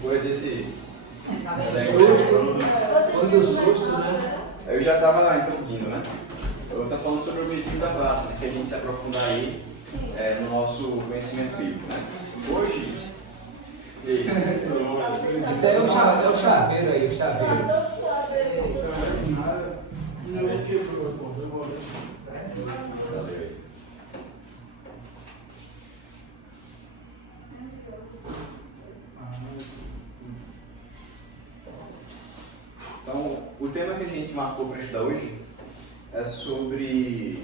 Depois desse. Quando susto, né? Eu já estava introduzindo, né? Eu estava falando sobre o objetivo da classe, né? Que a gente se aprofundar aí no nosso conhecimento bíblico, né? Hoje. Isso aí é o chaveiro aí, o chaveiro. Então, o tema que a gente marcou para estudar hoje é sobre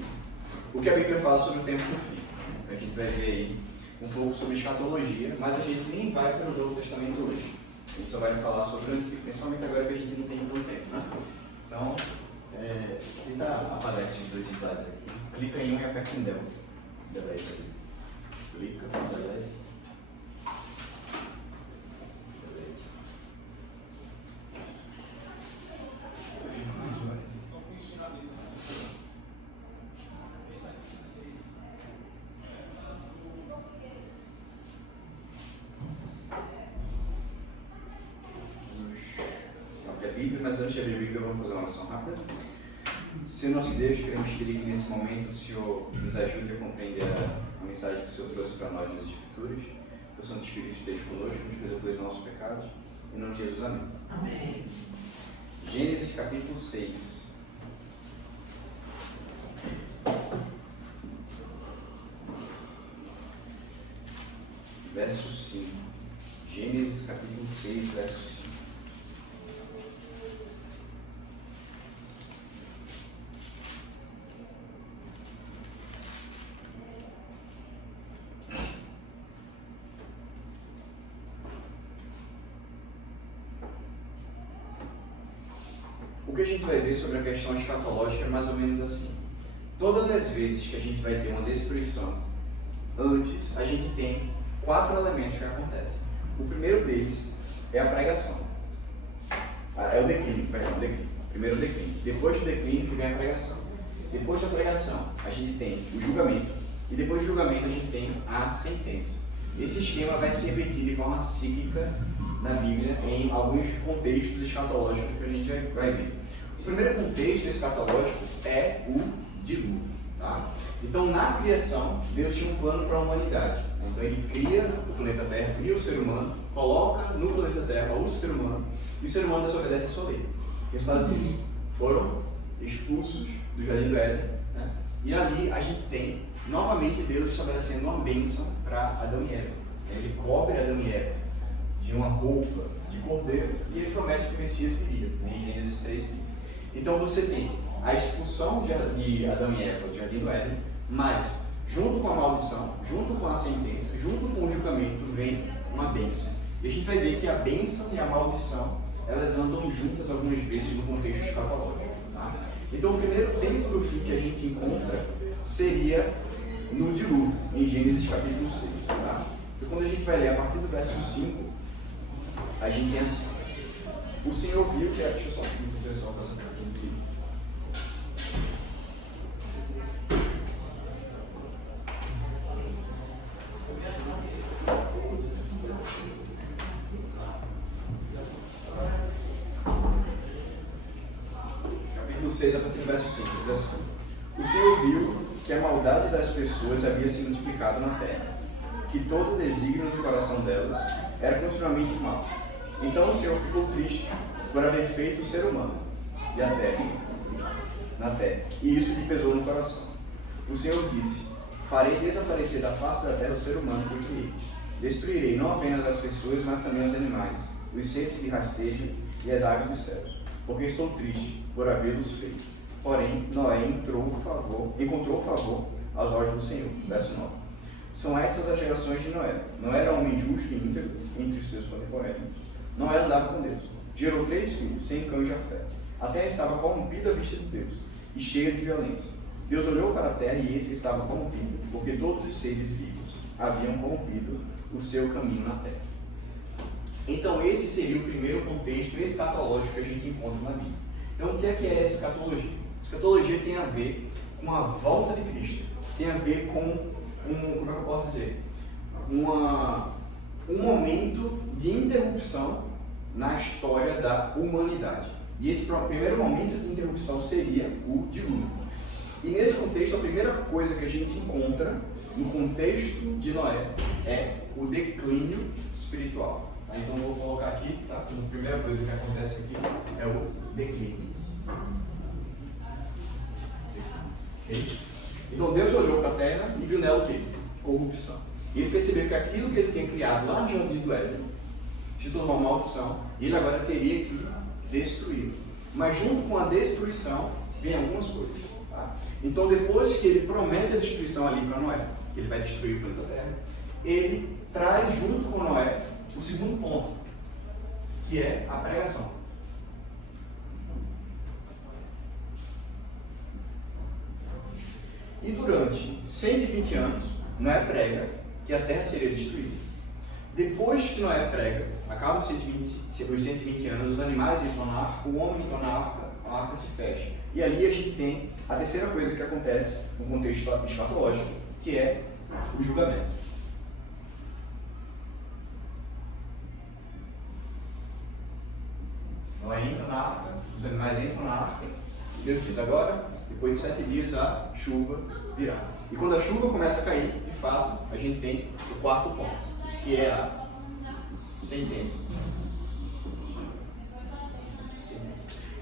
o que a Bíblia fala sobre o tempo do fim. Então, a gente vai ver aí um pouco sobre escatologia, mas a gente nem vai para o Novo Testamento hoje. A gente só vai falar sobre o Antigo, principalmente agora que a gente não tem muito tempo, né? Então, tenta aparece os dois slides aqui. Clica em um e aperta em delete. Delete aí. Clica, delete. Mas antes de abrir a Bíblia, vamos fazer uma oração rápida. Senhor nosso Deus, queremos pedir que nesse momento o Senhor nos ajude a compreender a mensagem que o Senhor trouxe para nós nas Escrituras. Que o Santo Espírito esteja conosco, nos perdoe os nossos pecados. Em nome de Jesus, amém. Amém. Gênesis capítulo 6. Verso 5. Gênesis capítulo 6, verso 5. O que a gente vai ver sobre a questão escatológica é mais ou menos assim. Todas as vezes que a gente vai ter uma destruição, antes a gente tem 4 elementos que acontecem. O primeiro deles é a pregação. É o declínio, perdão, o declínio. Primeiro o declínio. Depois do declínio que vem a pregação. Depois da pregação, a gente tem o julgamento. E depois do julgamento, a gente tem a sentença. Esse esquema vai se repetir de forma cíclica na Bíblia em alguns contextos escatológicos que a gente vai ver. O primeiro contexto escatológico é o dilúvio. Tá? Então, na criação, Deus tinha um plano para a humanidade. Então, Ele cria o planeta Terra, cria o ser humano, coloca no planeta Terra o ser humano, e o ser humano desobedece a sua lei. O resultado disso foram expulsos do Jardim do Éden, né? E ali a gente tem novamente Deus estabelecendo uma bênção para Adão e Eva. Ele cobre Adão e Eva de uma roupa de cordeiro e ele promete que o Messias viria, em Gênesis 3:15. Então você tem a expulsão de Adão e Eva do Jardim do Éden, mas junto com a maldição, junto com a sentença, junto com o julgamento vem uma bênção. E a gente vai ver que a bênção e a maldição, elas andam juntas algumas vezes no contexto escatológico. Tá? Então o primeiro tempo do fim que a gente encontra seria no dilúvio, em Gênesis capítulo 6. Tá? Então quando a gente vai ler a partir do verso 5, a gente tem assim: o Senhor viu que... Deixa eu só pedir para o pessoal fazer um pouquinho aqui. Capítulo 6, a partir do verso 5, diz assim: o Senhor viu que a maldade das pessoas havia se multiplicado na terra, que todo o desígnio do coração delas era continuamente mal. Então o Senhor ficou triste por haver feito o ser humano e a terra, na terra, e isso lhe pesou no coração. O Senhor disse: farei desaparecer da face da terra o ser humano que criei. Destruirei não apenas as pessoas, mas também os animais, os seres que rastejam e as aves dos céus, porque estou triste por havê-los feito. Porém, Noé encontrou favor aos olhos do Senhor. Verso 9. São essas as gerações de Noé. Noé era homem justo e íntegro entre os seus contemporâneos. Noé andava com Deus. Gerou 3 filhos, Sem, Cão e Jafé. A terra estava corrompida à vista de Deus e cheia de violência. Deus olhou para a terra e eis que estava corrompida, porque todos os seres vivos haviam corrompido o seu caminho na terra. Então esse seria o primeiro contexto escatológico que a gente encontra na Bíblia. Então o que é a escatologia? Escatologia tem a ver com a volta de Cristo, tem a ver com como é que eu posso dizer? Um momento de interrupção na história da humanidade. E esse primeiro momento de interrupção seria o dilúvio. E nesse contexto, a primeira coisa que a gente encontra no contexto de Noé é o declínio espiritual. Então vou colocar aqui, tá? A primeira coisa que acontece aqui é o declínio. Okay? Então Deus olhou para a terra e viu nela o quê? Corrupção. E ele percebeu que aquilo que ele tinha criado lá no Jardim do Éden se tornou uma maldição e ele agora teria que destruí-lo. Mas junto com a destruição vem algumas coisas. Tá? Então depois que ele promete a destruição ali para Noé, que ele vai destruir o planeta Terra, ele traz junto com Noé o segundo ponto, que é a pregação. E durante 120 anos, Noé prega que a terra seria destruída. Depois que Noé prega, acabam os 120 anos, os animais entram na arca, o homem entra na arca, a arca se fecha. E ali a gente tem a terceira coisa que acontece no contexto escatológico, que é o julgamento. Noé entra na arca, os animais entram na arca, e Deus diz agora, depois de 7 dias a chuva virá. E quando a chuva começa a cair, de fato, a gente tem o quarto ponto, que é a sentença.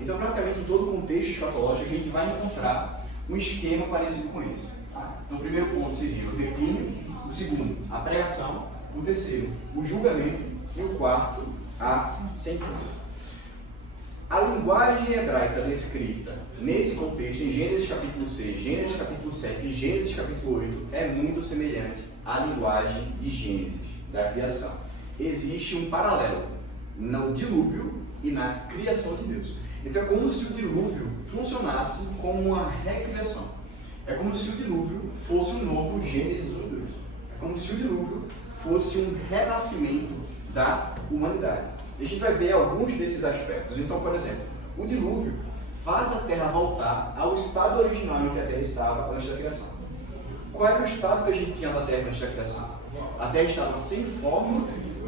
Então, praticamente em todo o contexto escatológico, a gente vai encontrar um esquema parecido com esse. Tá? Então, o primeiro ponto seria o declínio, o segundo, a pregação, o terceiro, o julgamento e o quarto, a sentença. A linguagem hebraica descrita nesse contexto, em Gênesis capítulo 6, Gênesis capítulo 7 e Gênesis capítulo 8, é muito semelhante à linguagem de Gênesis, da criação. Existe um paralelo no dilúvio e na criação de Deus. Então é como se o dilúvio funcionasse como uma recriação. É como se o dilúvio fosse um novo Gênesis 1 e 2. É como se o dilúvio fosse um renascimento da humanidade. E a gente vai ver alguns desses aspectos. Então, por exemplo, o dilúvio faz a Terra voltar ao estado original em que a Terra estava antes da criação. Qual era o estado que a gente tinha da Terra antes da criação? A Terra estava sem forma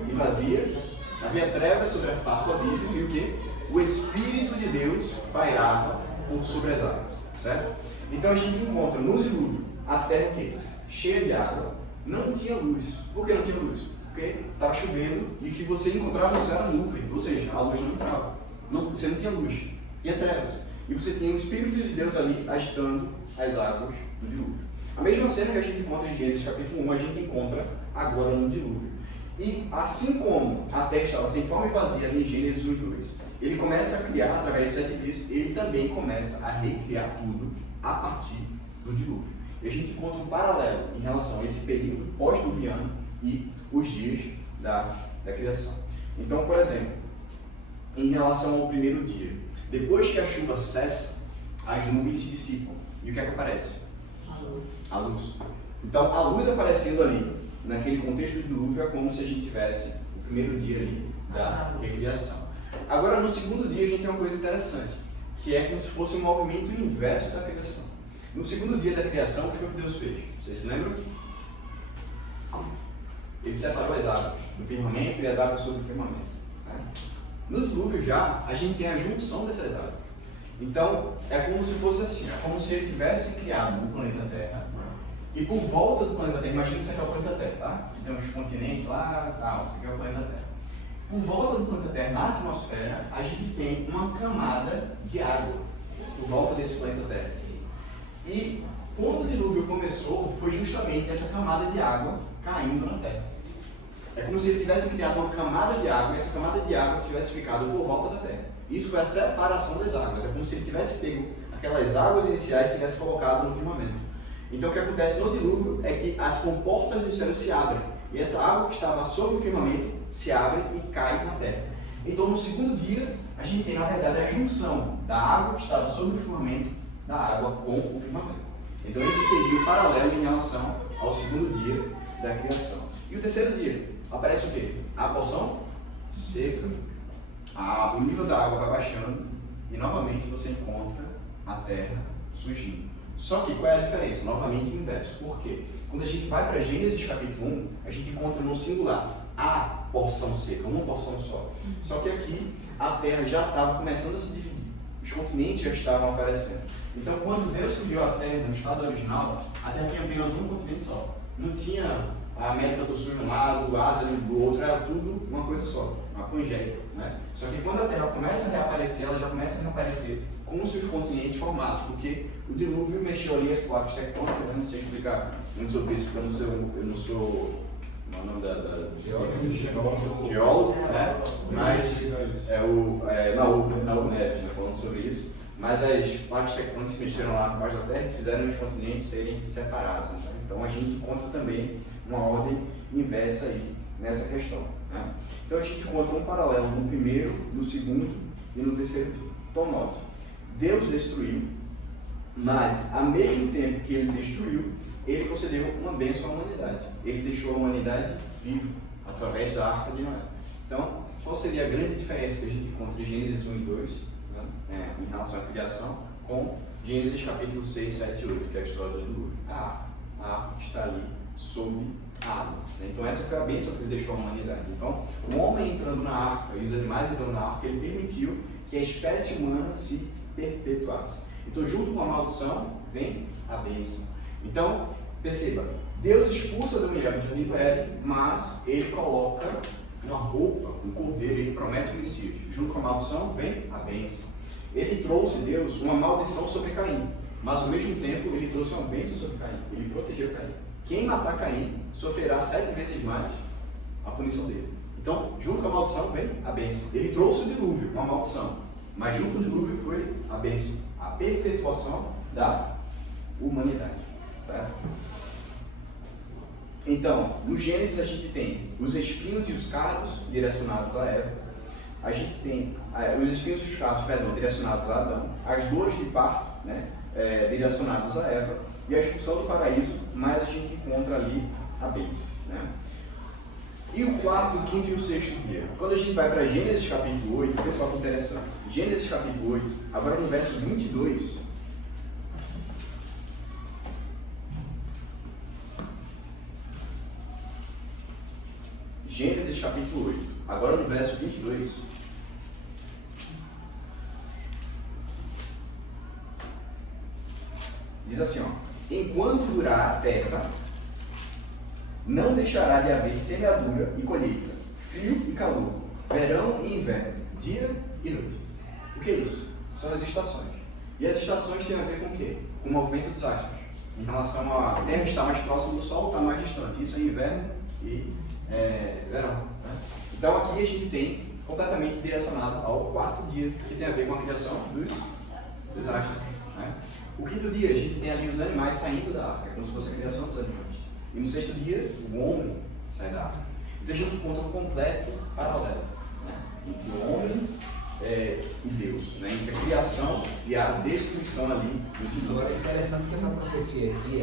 e vazia, havia trevas sobre a face do abismo e o quê? O Espírito de Deus pairava por sobre as águas, certo? Então a gente encontra no dilúvio a Terra o quê? Cheia de água, não tinha luz. Por que não tinha luz? Porque estava chovendo e o que você encontrava no céu era nuvem, ou seja, a luz não entrava. Você não tinha luz, tinha trevas. E você tinha o Espírito de Deus ali agitando as águas do dilúvio. A mesma cena que a gente encontra em Gênesis capítulo 1, a gente encontra agora no dilúvio. E assim como a terra estava sem forma e vazia em Gênesis 1 e 2, ele começa a criar, através de 7 dias, ele também começa a recriar tudo a partir do dilúvio. E a gente encontra um paralelo em relação a esse período pós-diluviano e os dias da criação. Então, por exemplo, em relação ao primeiro dia, depois que a chuva cessa, as nuvens se dissipam. E o que é que aparece? A luz. Então, a luz aparecendo ali, naquele contexto do dilúvio, é como se a gente tivesse o primeiro dia ali da recriação. Agora, no segundo dia, a gente tem uma coisa interessante, que é como se fosse um movimento inverso da criação. No segundo dia da criação, o que foi que Deus fez? Vocês se lembram? Ele separou as águas do firmamento e as águas sobre o firmamento. Né? No dilúvio já, a gente tem a junção dessas águas. Então, é como se fosse assim, é como se ele tivesse criado o planeta Terra e por volta do planeta Terra, imagina que isso aqui é o planeta Terra, tá? Tem uns continentes lá, isso aqui é o planeta Terra. Por volta do planeta Terra, na atmosfera, a gente tem uma camada de água por volta desse planeta Terra. E quando o dilúvio começou, foi justamente essa camada de água caindo na Terra. É como se ele tivesse criado uma camada de água e essa camada de água tivesse ficado por volta da Terra. Isso foi a separação das águas. É como se ele tivesse pego aquelas águas iniciais e tivesse colocado no firmamento. Então o que acontece no dilúvio é que as comportas do céu se abrem. E essa água que estava sob o firmamento se abre e cai na terra. Então no segundo dia, a gente tem na verdade a junção da água que estava sob o firmamento, da água com o firmamento. Então esse seria o paralelo em relação ao segundo dia da criação. E o terceiro dia, aparece o quê? A porção seca. O nível da água vai baixando e novamente você encontra a terra surgindo. Só que qual é a diferença? Novamente o inverso. Por quê? Quando a gente vai para Gênesis capítulo 1, a gente encontra no singular a porção seca, uma porção só. Só que aqui a terra já estava começando a se dividir, os continentes já estavam aparecendo. Então, quando Deus criou a terra no estado original, a terra tinha apenas um continente só. Não tinha a América do Sul de um lado, a Ásia do outro, era tudo uma coisa só, uma Pangeia, né? Só que quando a terra começa a reaparecer, ela já começa a reaparecer com os seus continentes formados, porque o dilúvio mexeu ali as placas tectônicas. Eu não sei explicar muito sobre isso, porque eu não sou não é o nome geólogo, né? Mas na UNEP, né, falando sobre isso. Mas as placas tectônicas se mexeram lá por baixo da Terra e fizeram os continentes serem separados. Né? Então a gente encontra também uma ordem inversa aí nessa questão. Né? Então a gente encontra um paralelo no primeiro, no segundo e no terceiro dia. Então note, Deus destruiu, mas ao mesmo tempo que ele destruiu, ele concedeu uma bênção à humanidade. Ele deixou a humanidade viva através da Arca de Noé. Então, qual seria a grande diferença que a gente encontra em Gênesis 1 e 2, né, em relação à criação, com Gênesis capítulo 6, 7 e 8, que é a história do dilúvio? A arca que está ali sob a água. Então, essa foi a bênção que ele deixou à humanidade. Então, o homem entrando na arca e os animais entrando na arca, ele permitiu que a espécie humana se perpetuasse. Então, junto com a maldição, vem a bênção. Então, perceba, Deus expulsa da mulher do jardim do Éden, mas ele coloca uma roupa, um cordeiro, ele promete o Messias. Junto com a maldição, vem a bênção. Ele trouxe, Deus, uma maldição sobre Caim, mas ao mesmo tempo ele trouxe uma bênção sobre Caim. Ele protegeu Caim. Quem matar Caim sofrerá 7 vezes mais a punição dele. Então, junto com a maldição, vem a bênção. Ele trouxe o dilúvio, uma maldição, mas junto com o dilúvio foi a bênção, a perpetuação da humanidade. Certo? Então, no Gênesis a gente tem os espinhos e os cardos direcionados a Eva, a gente tem os espinhos e os cardos, direcionados a Adão, as dores de parto, né, direcionados a Eva, e a expulsão do paraíso, mas a gente encontra ali a bênção. Né? E o quarto, o quinto e o sexto dia. Quando a gente vai para Gênesis capítulo 8, pessoal, que interessante. Gênesis capítulo 8, agora no verso 22. Gênesis capítulo 8, agora no verso 22. Diz assim, ó: enquanto durar a terra, não deixará de haver semeadura e colheita, frio e calor, verão e inverno, dia e noite. O que é isso? São as estações. E as estações têm a ver com o quê? Com o movimento dos astros. Em relação à Terra estar mais próxima do Sol, está mais distante. Isso é inverno e verão. Né? Então aqui a gente tem completamente direcionado ao quarto dia, que tem a ver com a criação dos astros. Né? O quinto dia a gente tem ali os animais saindo da arca, como se fosse a criação dos animais. E no sexto dia, o homem sai da arca. Então a gente encontra um completo paralelo, né, entre o homem e Deus, né, entre a criação e a destruição ali. Agora é interessante que essa profecia aqui,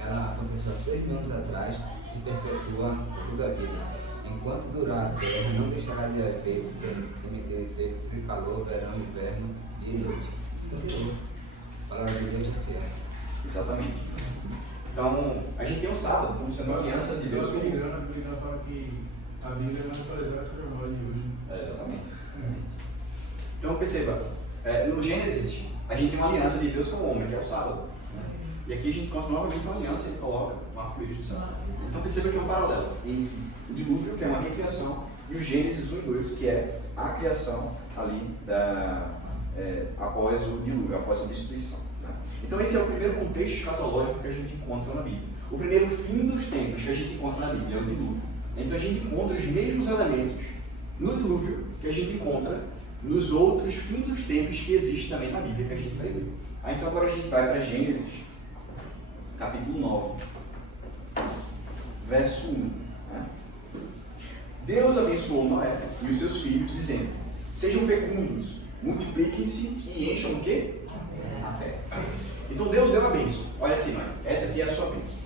ela aconteceu há 6.000 anos atrás, se perpetua por toda a vida. Enquanto durar a terra, não deixará de haver cemitério seco, frio, calor, verão, inverno, dia e noite. Isso continua. A palavra de Deus é fiel. Exatamente. Então, a gente tem um sábado, como sendo uma aliança de Deus com o Bíblia fala que a Bíblia é mais atualizada que o relógio de hoje. Exatamente. Então, perceba, no Gênesis, a gente tem uma aliança de Deus com o homem, que é o sábado. Né? E aqui a gente encontra novamente uma aliança e ele coloca um arco-íris do céu. Então, perceba que é um paralelo entre o dilúvio, que é uma recriação, e o Gênesis 1 e 2, que é a criação ali após o dilúvio, após a destruição. Né? Então, esse é o primeiro contexto escatológico que a gente encontra na Bíblia. O primeiro fim dos tempos que a gente encontra na Bíblia é o dilúvio. Então, a gente encontra os mesmos elementos no dilúvio que a gente encontra nos outros fins dos tempos que existem também na Bíblia, que a gente vai ver. Então, agora a gente vai para Gênesis, capítulo 9, verso 1. Né? Deus abençoou Noé e os seus filhos, dizendo: sejam fecundos, multipliquem-se e encham o quê? A terra. Então Deus deu a bênção. Olha aqui, Noé. Essa aqui é a sua bênção.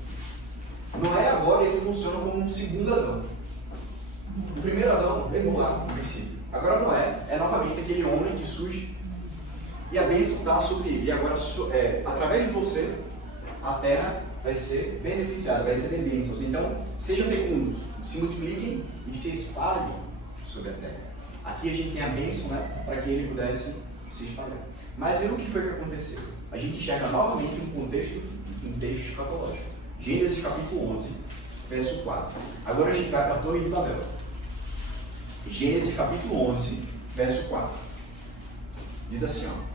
Noé agora ele funciona como um segundo Adão. O primeiro Adão pegou lá no princípio. Agora Noé é novamente aquele homem que surge e a bênção está sobre ele. E agora, através de você, a terra vai ser beneficiada, vai receber bênçãos. Então, sejam fecundos, se multipliquem e se espalhem sobre a terra. Aqui a gente tem a bênção, né, para que ele pudesse se espalhar. Mas e o que foi que aconteceu? A gente enxerga novamente um contexto escatológico. Gênesis capítulo 11, verso 4. Agora a gente vai para a Torre de Babel. Gênesis capítulo 11, verso 4. Diz assim, ó.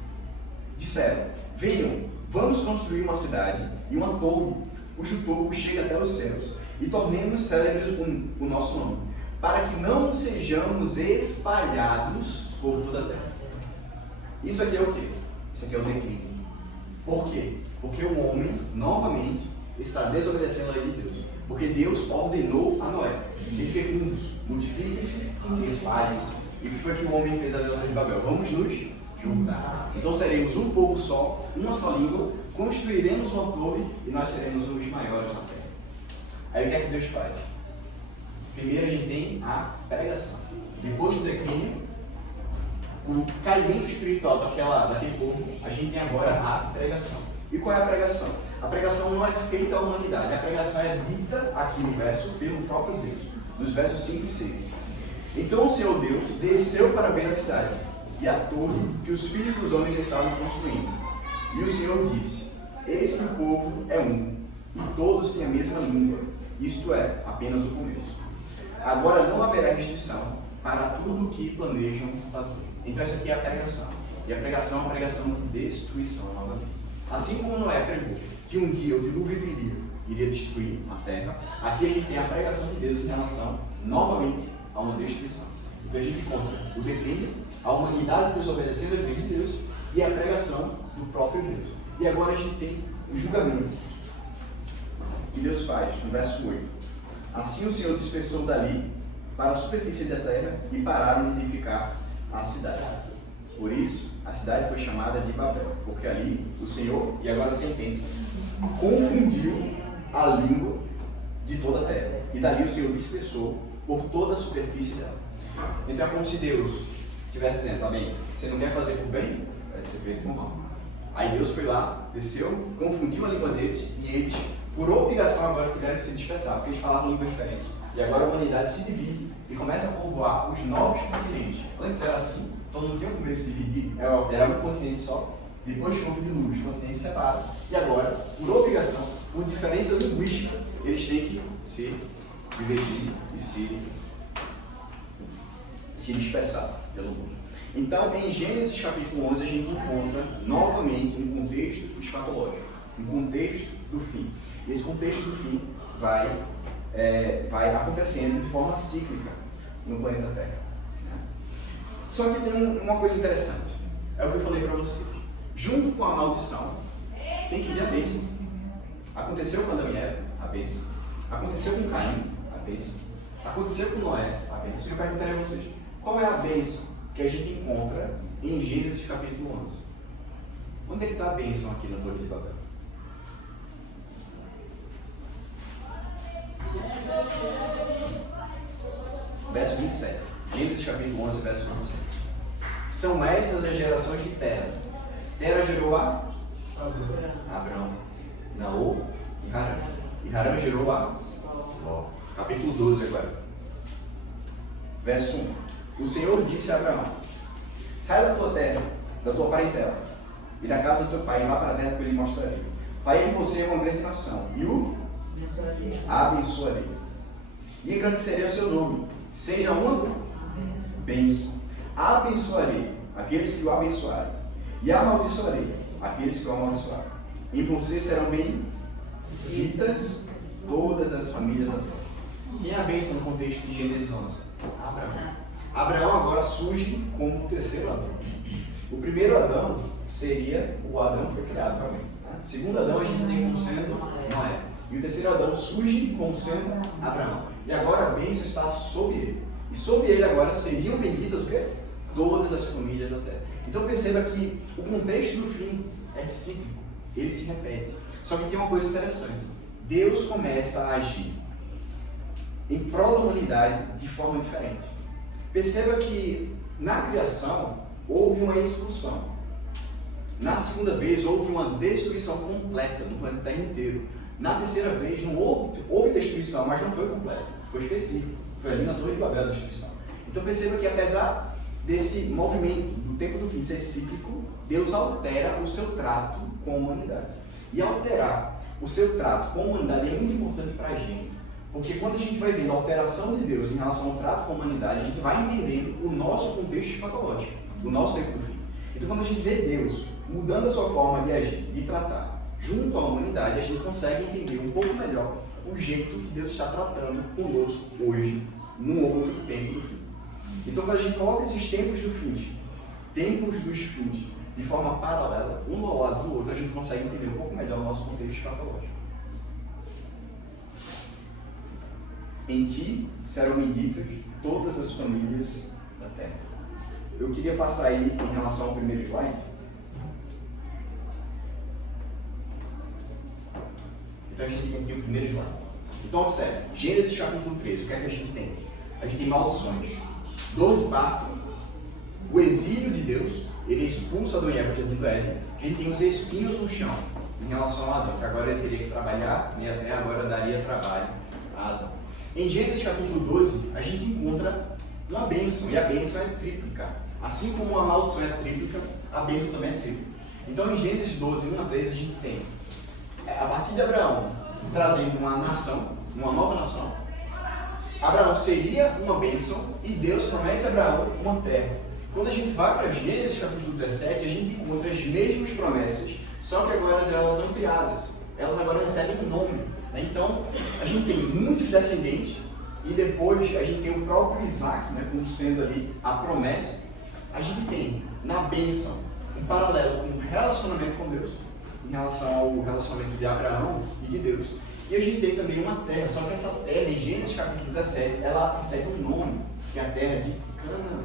Disseram, venham, vamos construir uma cidade e uma torre, cujo topo chega até os céus, e tornemos célebres o nosso nome, para que não sejamos espalhados por toda a terra. Isso aqui é o quê? Isso aqui é o declínio. Por quê? Porque o homem, novamente, está desobedecendo a lei de Deus. Porque Deus ordenou a Noé: sejam fecundos, multipliquem-se e espalhem-se. E o que foi que o homem fez ali na Torre de Babel? Vamos nos juntar. Então seremos um povo só, uma só língua, construiremos uma torre e nós seremos os maiores na terra. Aí o que é que Deus faz? Primeiro a gente tem a pregação. Depois do declínio, o caimento espiritual daquele povo, a gente tem agora a pregação. E qual é a pregação? A pregação não é feita à humanidade, a pregação é dita aqui no verso pelo próprio Deus, nos versos 5 e 6. Então o Senhor Deus desceu para ver a cidade e a torre que os filhos dos homens estavam construindo. E o Senhor disse: eis que o povo é um, e todos têm a mesma língua, isto é, apenas o começo. Agora não haverá restrição para tudo o que planejam fazer. Então essa aqui é a pregação. E a pregação é uma pregação de destruição novamente. Assim como Noé pregou que um dia o dilúvio iria destruir a terra, aqui a gente tem a pregação de Deus em relação novamente a uma destruição. Então a gente encontra o declínio, a humanidade desobedecendo a lei de Deus e a pregação do próprio Deus. E agora a gente tem o julgamento que Deus faz, no verso 8. Assim o Senhor dispersou dali para a superfície da terra e pararam de edificar a cidade. Por isso, a cidade foi chamada de Babel, porque ali o Senhor, e agora a sentença, confundiu a língua de toda a terra. E dali o Senhor dispersou por toda a superfície dela. Então é como se Deus estivesse dizendo: tá bem, você não quer fazer por bem, vai ser feito por mal. Aí Deus foi lá, desceu, confundiu a língua deles, e eles, por obrigação, agora tiveram que se dispersar, porque eles falavam línguas diferentes. E agora a humanidade se divide e começa a povoar os novos continentes. Antes era assim, então não tinha como eles se dividir, era um continente só. Depois houve os continentes separados, e agora, por obrigação, por diferença linguística, eles têm que se dividir e se dispersar pelo mundo. Então, em Gênesis capítulo 11, a gente encontra novamente um contexto escatológico, um contexto do fim. Esse contexto do fim vai acontecendo de forma cíclica no planeta Terra. Só que tem uma coisa interessante, é o que eu falei para você. Junto com a maldição, tem que vir a bênção. Aconteceu com Adão e Eva, a bênção. Aconteceu com Caim, a bênção. Aconteceu com Noé, a bênção. Eu perguntarei a vocês, qual é a bênção que a gente encontra em Gênesis capítulo 11? Onde é que está a bênção aqui na Torre de Babel? Verso 27. Gênesis capítulo 11, verso 27. São estas as gerações de Tera. Tera gerou a Abrão, Naor e Harã. E Harã gerou a Ló. Capítulo 12 agora. Verso 1. O Senhor disse a Abraão: sai da tua terra, da tua parentela, e da casa do teu pai, e vá para a terra que eu lhe mostrarei. Farei de você uma grande nação, e o abençoarei. E engrandecerei o seu nome. Seja uma bênção. Abençoarei aqueles que o abençoarem, e amaldiçoarei aqueles que o amaldiçoarem. Em você serão benditas todas as famílias da terra. Quem é a bênção no contexto de Gênesis 11? Abraão. Abraão agora surge como o terceiro Adão. O primeiro Adão seria o Adão que foi criado realmente. O segundo Adão a gente tem como sendo Noé. E o terceiro Adão surge como sendo Abraão. E agora a bênção está sobre ele. E sobre ele agora seriam benditas o quê? Todas as famílias da terra. Então perceba que o contexto do fim é cíclico. Ele se repete. Só que tem uma coisa interessante. Deus começa a agir em prol da humanidade de forma diferente. Perceba que na criação houve uma expulsão. Na segunda vez houve uma destruição completa do planeta Terra inteiro. Na terceira vez não houve destruição, mas não foi completa. Foi específico. Foi ali na Torre de Babel a destruição. Então perceba que apesar desse movimento do tempo do fim ser cíclico, Deus altera o seu trato com a humanidade. E alterar o seu trato com a humanidade é muito importante para a gente. Porque quando a gente vai vendo a alteração de Deus em relação ao trato com a humanidade, a gente vai entendendo o nosso contexto escatológico, o nosso tempo do fim. Então quando a gente vê Deus mudando a sua forma de agir, de tratar, junto à humanidade, a gente consegue entender um pouco melhor o jeito que Deus está tratando conosco hoje, num outro tempo do fim. Então quando a gente coloca esses tempos dos fins, de forma paralela, um ao lado do outro, a gente consegue entender um pouco melhor o nosso contexto escatológico. Em ti serão benditas todas as famílias da terra. Eu queria passar aí em relação ao primeiro slide. Então a gente tem aqui o primeiro slide. Então observe, Gênesis capítulo 13, o que é que a gente tem? A gente tem maldições, dor de parto, o exílio de Deus, ele expulsa Adão e Eva do jardim do Éden. A gente tem os espinhos no chão em relação a Adão, que agora ele teria que trabalhar e até agora daria trabalho a Adão. Em Gênesis capítulo 12, a gente encontra uma bênção, e a bênção é tríplica. Assim como a maldição é tríplica, a bênção também é tríplica. Então em Gênesis 12, 1 a 3, a gente tem, a partir de Abraão, trazendo uma nação, uma nova nação. Abraão seria uma bênção e Deus promete a Abraão uma terra. Quando a gente vai para Gênesis capítulo 17, a gente encontra as mesmas promessas, só que agora elas ampliadas. Elas agora recebem um nome. Então, a gente tem muitos descendentes e depois a gente tem o próprio Isaac, como sendo ali a promessa. A gente tem na bênção um paralelo com o relacionamento com Deus, em relação ao relacionamento de Abraão e de Deus. E a gente tem também uma terra, só que essa terra, em Gênesis capítulo 17, ela recebe um nome, que é a terra de Canaã.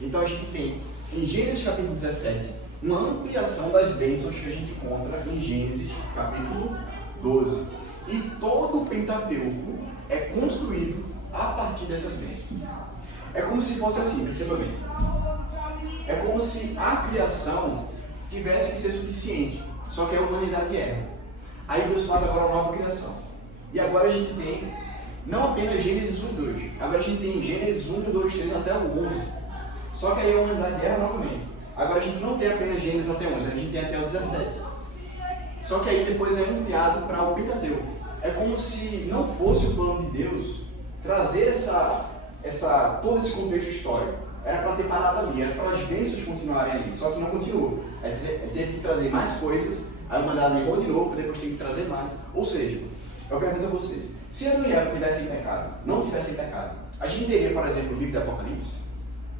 Então a gente tem, em Gênesis capítulo 17, uma ampliação das bênçãos que a gente encontra em Gênesis capítulo 12. E todo o Pentateuco é construído a partir dessas bênçãos. É como se fosse assim, perceba bem. É como se a criação tivesse que ser suficiente, só que a humanidade erra. Aí Deus faz agora uma nova criação. E agora a gente tem, não apenas Gênesis 1 e 2, agora a gente tem Gênesis 1, 2, 3 até o 11. Só que aí a humanidade erra novamente. Agora a gente não tem apenas Gênesis até 11, a gente tem até o 17. Só que aí depois é ampliado para o Pentateuco. É como se não fosse o plano de Deus trazer todo esse contexto histórico. Era para ter parado ali, era para as bênçãos continuarem ali, só que não continuou. Aí teve que trazer mais coisas, a humanidade negou de novo, depois teve que trazer mais. Ou seja, eu pergunto a vocês, se Adão e Eva tivessem pecado, não tivessem pecado, a gente teria, por exemplo, o livro do Apocalipse?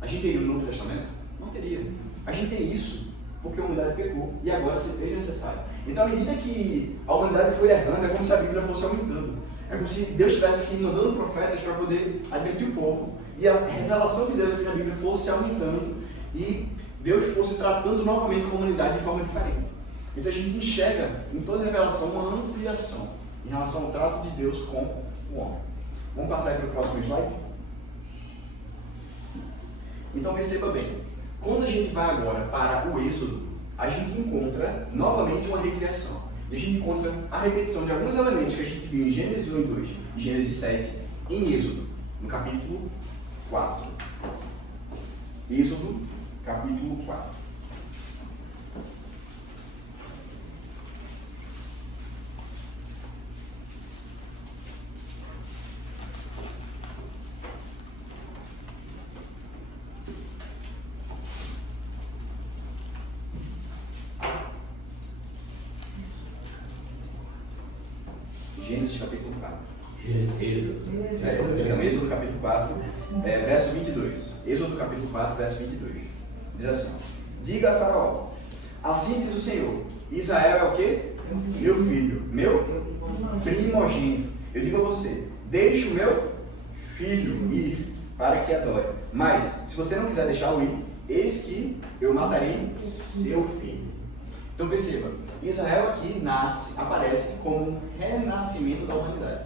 A gente teria o Novo Testamento? Não teria. A gente tem isso porque a humanidade pecou e agora se fez necessário. Então, à medida que a humanidade foi errando, é como se a Bíblia fosse aumentando. É como se Deus tivesse que ir mandando profetas para poder advertir o povo. E a revelação de Deus aqui na Bíblia fosse aumentando e Deus fosse tratando novamente a humanidade de forma diferente. Então a gente enxerga em toda a revelação uma ampliação em relação ao trato de Deus com o homem. Vamos passar para o próximo slide? Então perceba bem, quando a gente vai agora para o Êxodo, a gente encontra novamente uma recriação. E a gente encontra a repetição de alguns elementos que a gente viu em Gênesis 1 e 2 e Gênesis 7 em Êxodo, no capítulo 4. Êxodo, capítulo 4. Gênesis capítulo 4. Êxodo capítulo 4, verso 22. Êxodo capítulo 4, verso 22. Diz assim: diga a Faraó, assim diz o Senhor, Israel é o quê? Meu filho, meu primogênito. Eu digo a você, deixe o meu filho ir para que adore. Mas, se você não quiser deixá-lo ir, eis que eu matarei seu filho. Então perceba, Israel aqui aparece como um renascimento da humanidade.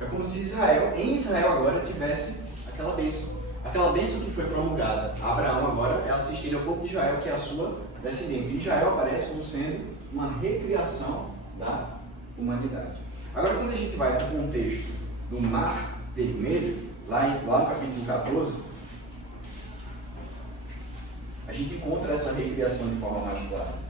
É como se em Israel agora tivesse aquela bênção. Aquela bênção que foi promulgada a Abraão agora, ela se estende ao povo de Israel, que é a sua descendência. E Israel aparece como sendo uma recriação da humanidade. Agora, quando a gente vai para o contexto do Mar Vermelho, lá no capítulo 14, a gente encontra essa recriação de forma mais clara.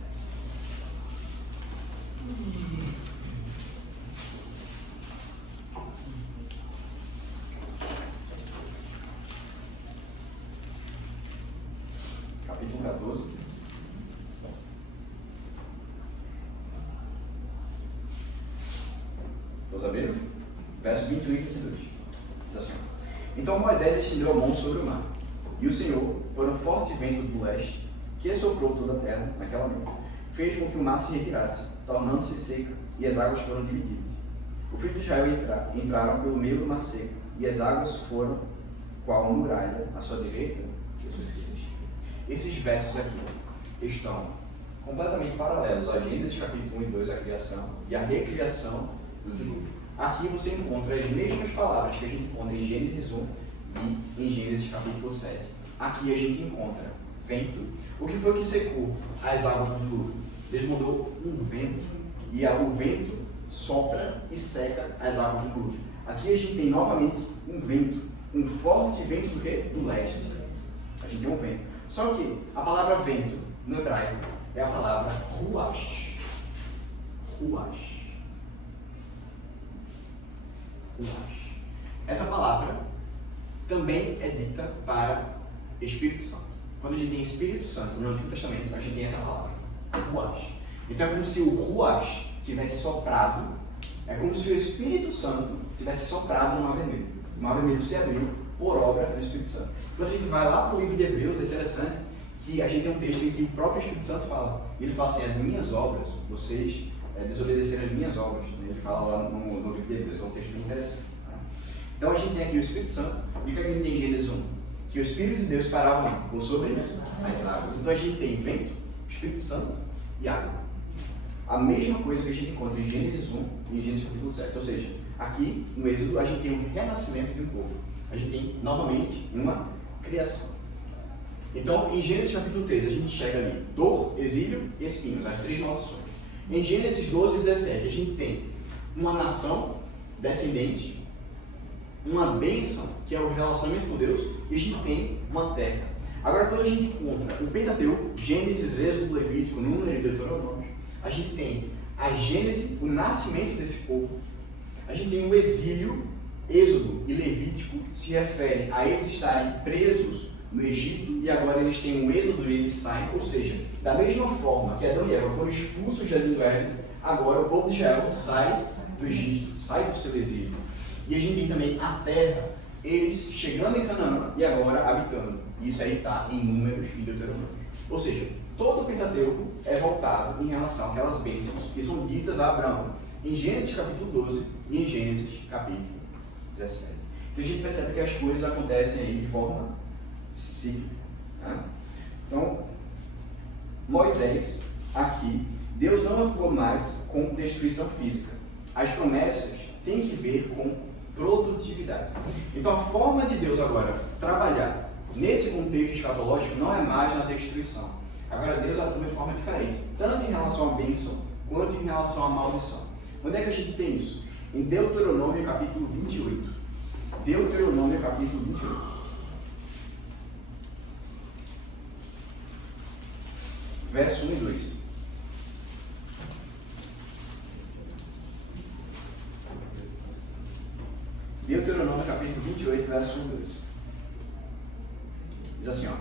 Capítulo 14. Todos abriram? Verso 21 e 22. Diz assim: Então Moisés estendeu a mão sobre o mar, e o Senhor, por um forte vento do leste, que soprou toda a terra naquela noite, fez com que o mar se retirasse, tornando-se seca, e as águas foram divididas. O filho de Israel entraram pelo meio do mar seco, e as águas foram qual muralha à sua direita e à sua esquerda. Esses versos aqui estão completamente paralelos a Gênesis capítulo 1 e 2, a criação, e a recriação do dilúvio. Aqui você encontra as mesmas palavras que a gente encontra em Gênesis 1 e em Gênesis capítulo 7. Aqui a gente encontra vento. O que foi que secou as águas do dilúvio? Deus mandou um vento, e o vento sopra e seca as águas do dilúvio. Aqui a gente tem novamente um vento, um forte vento do quê? Do leste. A gente tem um vento. Só que a palavra vento no hebraico é a palavra ruach. Ruach. Ruach. Essa palavra também é dita para Espírito Santo. Quando a gente tem Espírito Santo no Antigo Testamento, a gente tem essa palavra, ruach. Então é como se o ruach tivesse soprado, é como se o Espírito Santo tivesse soprado no Mar Vermelho. O Mar Vermelho se abriu por obra do Espírito Santo. Quando a gente vai lá para o livro de Hebreus, é interessante que a gente tem um texto em que o próprio Espírito Santo fala. Ele fala assim: as minhas obras, vocês desobedeceram as minhas obras. Ele fala lá no livro de Hebreus, é um texto bem interessante. Então a gente tem aqui o Espírito Santo, e o que a gente tem em Gênesis 1? Que o Espírito de Deus parava por sobre as águas. Então a gente tem vento, Espírito Santo e água. A mesma coisa que a gente encontra em Gênesis 1 e em Gênesis capítulo 7. Ou seja, aqui no Êxodo a gente tem um renascimento de um povo. A gente tem novamente uma criação. Então em Gênesis capítulo 3 a gente chega ali, dor, exílio e espinhos, as três maldições. Em Gênesis 12 e 17 a gente tem uma nação descendente, uma bênção, que é o relacionamento com Deus, e a gente tem uma terra. Agora, quando a gente encontra o Pentateuco, Gênesis, Êxodo, Levítico, Número e Deuteronômio, a gente tem a Gênesis, o nascimento desse povo. A gente tem o exílio, Êxodo e Levítico se referem a eles estarem presos no Egito, e agora eles têm um êxodo e eles saem. Ou seja, da mesma forma que Adão e Eva foram expulsos do jardim do Éden, agora o povo de Israel sai do Egito, sai do seu exílio. E a gente tem também a terra, eles chegando em Canaã e agora habitando. Isso aí está em Números e Deuteronômio. Ou seja, todo o Pentateuco é voltado em relação àquelas bênçãos que são ditas a Abraão em Gênesis capítulo 12 e em Gênesis capítulo 17. Então a gente percebe que as coisas acontecem aí de forma cíclica. Né? Então, Moisés, aqui, Deus não atuou mais com destruição física. As promessas têm que ver com produtividade. Então a forma de Deus agora trabalhar nesse contexto escatológico não é mais na destruição. Agora Deus atua de forma diferente, tanto em relação à bênção, quanto em relação à maldição. Onde é que a gente tem isso? Em Deuteronômio capítulo 28. Deuteronômio capítulo 28. Verso 1 e 2. Deuteronômio capítulo 28, verso 1 e 2. Diz assim, ó: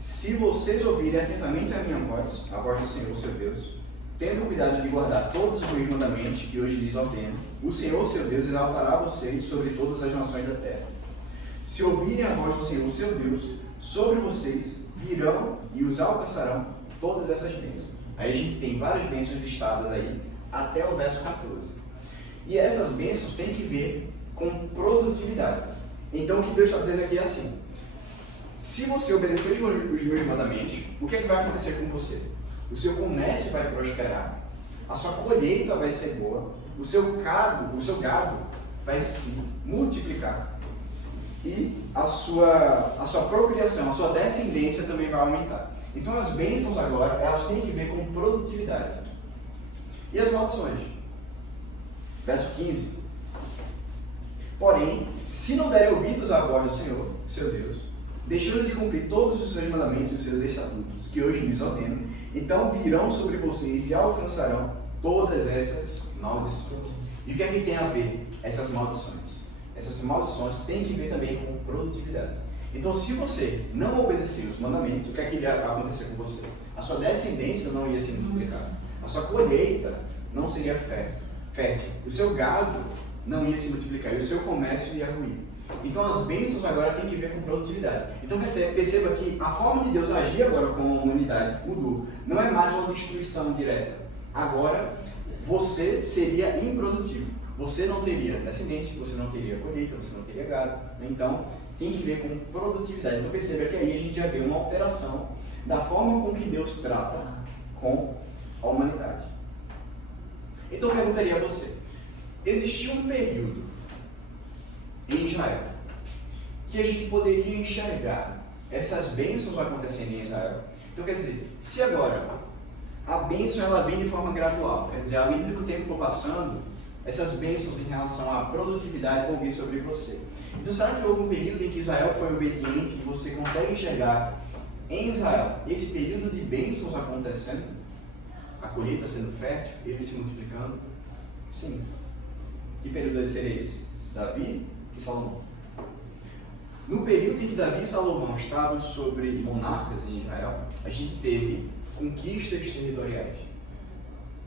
se vocês ouvirem atentamente a minha voz, a voz do Senhor, seu Deus, tendo cuidado de guardar todos os meus mandamentos que hoje lhes ordeno, o Senhor, seu Deus, exaltará vocês sobre todas as nações da terra. Se ouvirem a voz do Senhor, seu Deus, sobre vocês virão e os alcançarão todas essas bênçãos. Aí a gente tem várias bênçãos listadas aí, até o verso 14. E essas bênçãos têm que ver com produtividade. Então o que Deus está dizendo aqui é assim: se você obedecer os meus mandamentos, o que é que vai acontecer com você? O seu comércio vai prosperar, a sua colheita vai ser boa, o seu gado vai se multiplicar e a sua procriação, a sua descendência também vai aumentar. Então as bênçãos agora, elas têm que ver com produtividade. E as maldições? Verso 15. Porém, se não derem ouvidos à voz do Senhor, seu Deus, deixando de cumprir todos os seus mandamentos e os seus estatutos, que hoje lhes ordeno, então virão sobre vocês e alcançarão todas essas maldições. E o que é que tem a ver essas maldições? Essas maldições têm que ver também com produtividade. Então, se você não obedecer os mandamentos, o que é que iria acontecer com você? A sua descendência não ia se multiplicar. A sua colheita não seria fértil. O seu gado não ia se multiplicar e o seu comércio ia ruir. Então, as bênçãos agora têm que ver com produtividade. Então, perceba que a forma de Deus agir agora com a humanidade mudou. Não é mais uma destruição direta. Agora, você seria improdutivo. Você não teria descendência, você não teria colheita, você não teria gado. Então, tem que ver com produtividade. Então, perceba que aí a gente já vê uma alteração da forma com que Deus trata com a humanidade. Então, eu perguntaria a você, existiu um período em Israel que a gente poderia enxergar essas bênçãos acontecendo em Israel? Então, quer dizer, se agora a bênção ela vem de forma gradual, quer dizer, à medida que o tempo for passando, essas bênçãos em relação à produtividade vão vir sobre você. Então, será que houve um período em que Israel foi obediente e você consegue enxergar em Israel esse período de bênçãos acontecendo? A colheita sendo fértil, ele se multiplicando? Sim. Que período seria esse? Davi e Salomão. No período em que Davi e Salomão estavam sobre monarcas em Israel, a gente teve conquistas territoriais.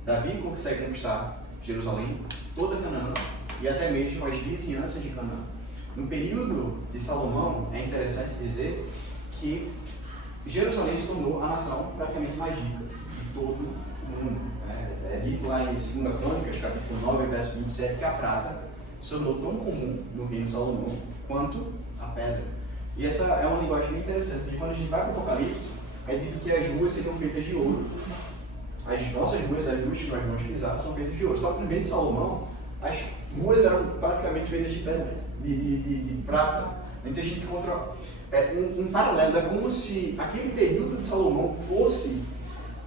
Davi consegue conquistar Jerusalém, toda Canaã e até mesmo as vizinhanças de Canaã. No período de Salomão, é interessante dizer que Jerusalém se tornou a nação praticamente mais rica de todo o mundo. É dito lá em 2 Crônicas, capítulo 9, verso 27, que a prata se tornou tão comum no reino de Salomão quanto a pedra. E essa é uma linguagem bem interessante, porque quando a gente vai para o Apocalipse, é dito que as ruas seriam feitas de ouro. As nossas ruas, as ruas que nós vamos pisar, são feitas de ouro. Só que no reino de Salomão, as ruas eram praticamente feitas de pedra, de prata. Então a gente encontra um paralelo. É como se aquele período de Salomão fosse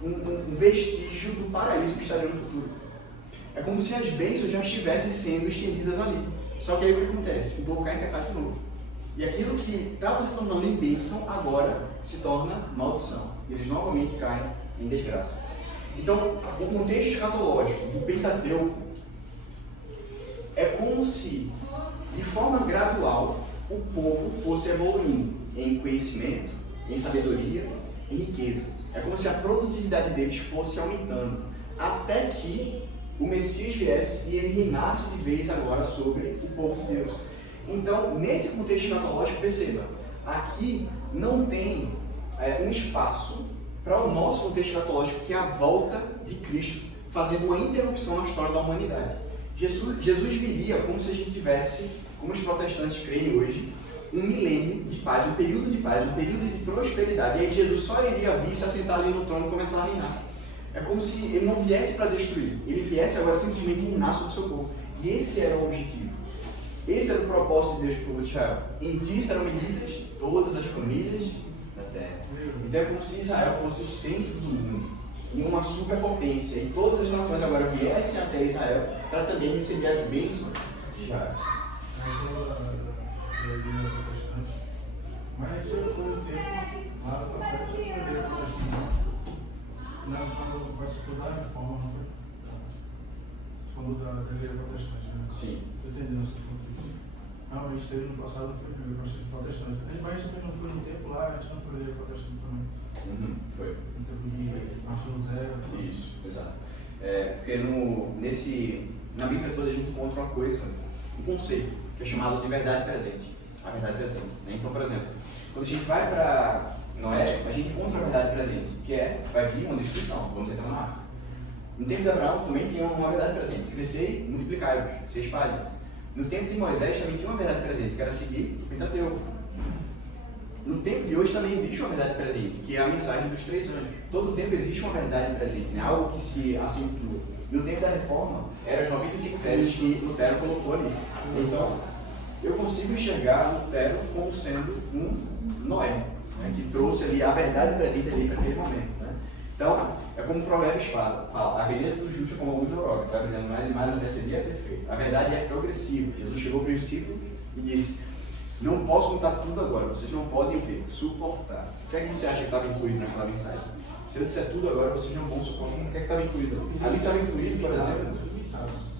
um vestígio do paraíso que estaria no futuro. É como se as bênçãos já estivessem sendo estendidas ali. Só que aí o que acontece? O povo cai em pecado de novo. E aquilo que estava se tornando em bênção, agora se torna maldição. Eles novamente caem em desgraça. Então, o contexto escatológico do Pentateuco é como se, de forma gradual, o povo fosse evoluindo em conhecimento, em sabedoria, em riqueza. É como se a produtividade deles fosse aumentando, até que o Messias viesse e ele reinasse de vez agora sobre o povo de Deus. Então, nesse contexto escatológico, perceba, aqui não tem um espaço para o nosso contexto escatológico, que é a volta de Cristo, fazendo uma interrupção na história da humanidade. Jesus viria como se a gente tivesse, como os protestantes creem hoje, um milênio de paz, um período de paz, um período de prosperidade. E aí Jesus só iria vir, se assentar ali no trono e começar a reinar. É como se ele não viesse para destruir, ele viesse agora simplesmente reinar sobre o seu povo. E esse era o objetivo. Esse era o propósito de Deus para o povo de Israel. Em ti serão medidas todas as famílias da terra. Então é como se Israel fosse o centro do mundo, em uma superpotência. E todas as nações agora viessem até Israel para também receber as bênçãos de Israel. Mas já foi um tempo, lá no passado, já foi a igreja protestante. Quando participou da reforma, não foi? Você falou da igreja protestante, né? Sim. Eu entendi o seu ponto de vista. Realmente teve no passado, foi a igreja protestante. Mas também não foi no tempo lá, a gente não foi a igreja protestante também. Foi. No tempo de Martin Lutero. Isso, exato. Porque na Bíblia toda a gente encontra uma coisa, um conceito, que é chamado de verdade presente. A verdade presente. Né? Então, por exemplo, quando a gente vai para Noé, a gente encontra a verdade presente, que vai vir uma destruição, vamos entrar na arca. No tempo de Abraão também tinha uma verdade presente, crescer e multiplicar-vos, se espalhem. No tempo de Moisés também tinha uma verdade presente, que era seguir o Pentateuco. No tempo de hoje também existe uma verdade presente, que é a mensagem dos 3 anos. Todo tempo existe uma verdade presente, né? Algo que se acentua. No tempo da reforma, eram as 95 teses que Lutero colocou ali. Então, eu consigo enxergar Lutero como sendo um Noé, né? Que trouxe ali a verdade presente ali para aquele momento. Né? Então, é como o Provérbios fala, a vereda do justo é como a luz da aurora, que vai brilhando mais e mais até ser dia perfeito. A verdade é progressiva. Jesus chegou para os discípulos e disse, não posso contar tudo agora, vocês não podem o quê? Suportar. O que é que você acha que estava incluído naquela mensagem? Se eu disser tudo agora, vocês não vão suportar. O que é que estava incluído ali? Ali estava incluído, por exemplo...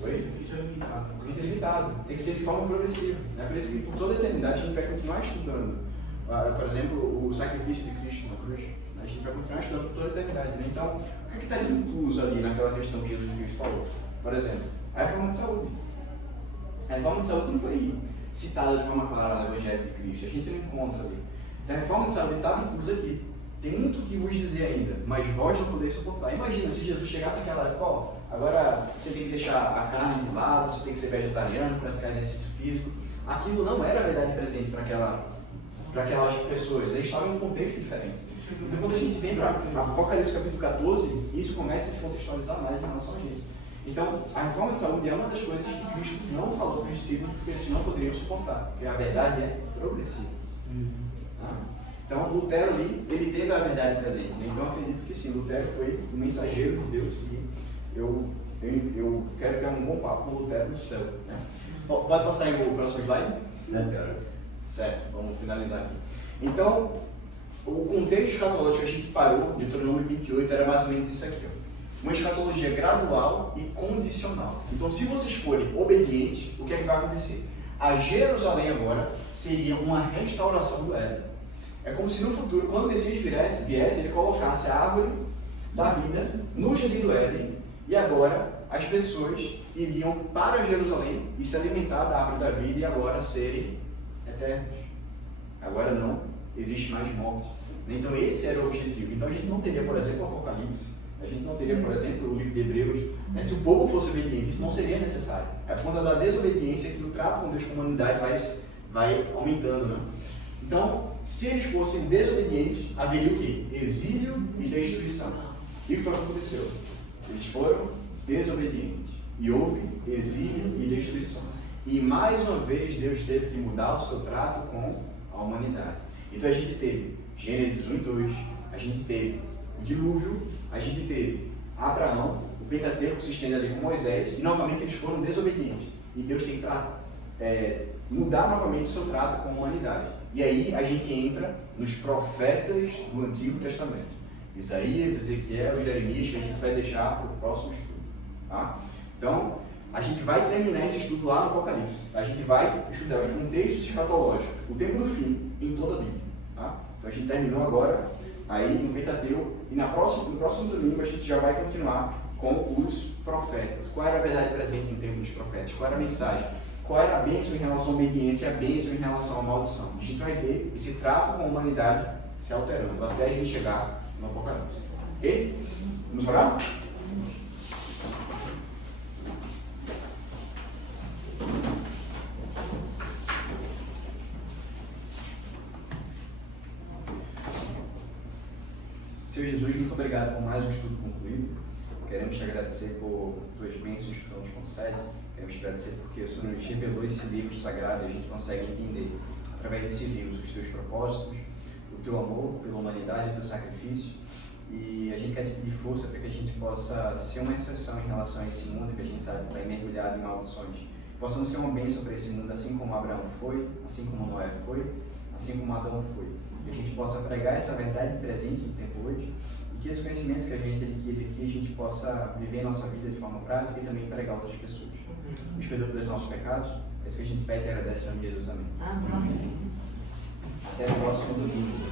Oi? Limite limitado. Tem que ser de forma progressiva. É por isso que por toda a eternidade a gente vai continuar estudando. Por exemplo, o sacrifício de Cristo na cruz. A gente vai continuar estudando por toda a eternidade. Né? Então, o que está incluso ali naquela questão que Jesus Cristo falou? Por exemplo, a reforma de saúde. A reforma de saúde não foi citada de forma clara no Evangelho de Cristo. A gente não encontra ali. Então, a reforma de saúde estava inclusa aqui. Tem muito o que vos dizer ainda, mas vós não podeis suportar. Imagina se Jesus chegasse naquela época, ó, agora você tem que deixar a carne de lado, você tem que ser vegetariano, praticar exercício físico. Aquilo não era a verdade presente para aquelas pessoas, eles estavam em um contexto diferente. Então, quando a gente vem para Apocalipse capítulo 14, isso começa a se contextualizar mais em relação a gente. Então, a reforma de saúde é uma das coisas que Cristo não falou para os discípulos porque eles não poderiam suportar, porque a verdade é progressiva. Então, Lutero ali, ele teve a verdade presente, né? Então, eu acredito que sim, Lutero foi o mensageiro de Deus e eu quero ter um bom papo com Lutero no céu, né? Pode passar aí o próximo slide? 7 horas. Certo, vamos finalizar aqui. Então, o contexto escatológico que a gente parou, Deuteronômio 28, era mais ou menos isso aqui, ó. Uma escatologia gradual e condicional. Então, se vocês forem obedientes, o que é que vai acontecer? A Jerusalém agora seria uma restauração do Éden. É como se no futuro, quando o Messias viesse, ele colocasse a árvore da vida no jardim do Éden e agora as pessoas iriam para Jerusalém e se alimentar da árvore da vida e agora serem eternos. Agora não existe mais morte. Então esse era o objetivo. Então a gente não teria, por exemplo, o Apocalipse, a gente não teria, por exemplo, o livro de Hebreus. Né? Se o povo fosse obediente, isso não seria necessário. É por conta da desobediência que o trato com Deus com a humanidade vai aumentando. Né? Então, se eles fossem desobedientes, haveria o quê? Exílio e destruição. E o que foi que aconteceu? Eles foram desobedientes. E houve exílio e destruição. E mais uma vez Deus teve que mudar o seu trato com a humanidade. Então a gente teve Gênesis 1 e 2, a gente teve o dilúvio, a gente teve Abraão, o Pentateuco se estende ali com Moisés, e novamente eles foram desobedientes. E Deus tem que mudar novamente o seu trato com a humanidade. E aí a gente entra nos profetas do Antigo Testamento. Isaías, Ezequiel e Jeremias, que a gente vai deixar para o próximo estudo. Tá? Então, a gente vai terminar esse estudo lá no Apocalipse. A gente vai estudar os contextos escatológicos, o tempo do fim, em toda a Bíblia. Tá? Então a gente terminou agora aí no Pentateuco e no próximo domingo a gente já vai continuar com os profetas. Qual era a verdade presente no tempo dos profetas? Qual era a mensagem? Qual era a bênção em relação à obediência e a bênção em relação à maldição? A gente vai ver esse trato com a humanidade se alterando até a gente chegar no Apocalipse. Ok? Vamos orar? Senhor Jesus, muito obrigado por mais um estudo concluído. Queremos te agradecer por tuas bênçãos que tu nos concede. Queremos te agradecer porque o Senhor nos revelou esse livro sagrado e a gente consegue entender, através desses livros, os teus propósitos, o teu amor pela humanidade, o teu sacrifício. E a gente quer te pedir força para que a gente possa ser uma exceção em relação a esse mundo que a gente sabe que está mergulhado em maldições. Possamos ser uma bênção para esse mundo, assim como Abraão foi, assim como Noé foi, assim como Adão foi. Que a gente possa pregar essa verdade presente no tempo hoje e que esse conhecimento que a gente adquire aqui, a gente possa viver a nossa vida de forma prática e também pregar outras pessoas. Nos perdoa pelos nossos pecados, é isso que a gente pede e agradece em nome de Jesus. Amém. Amém. Até o próximo domingo.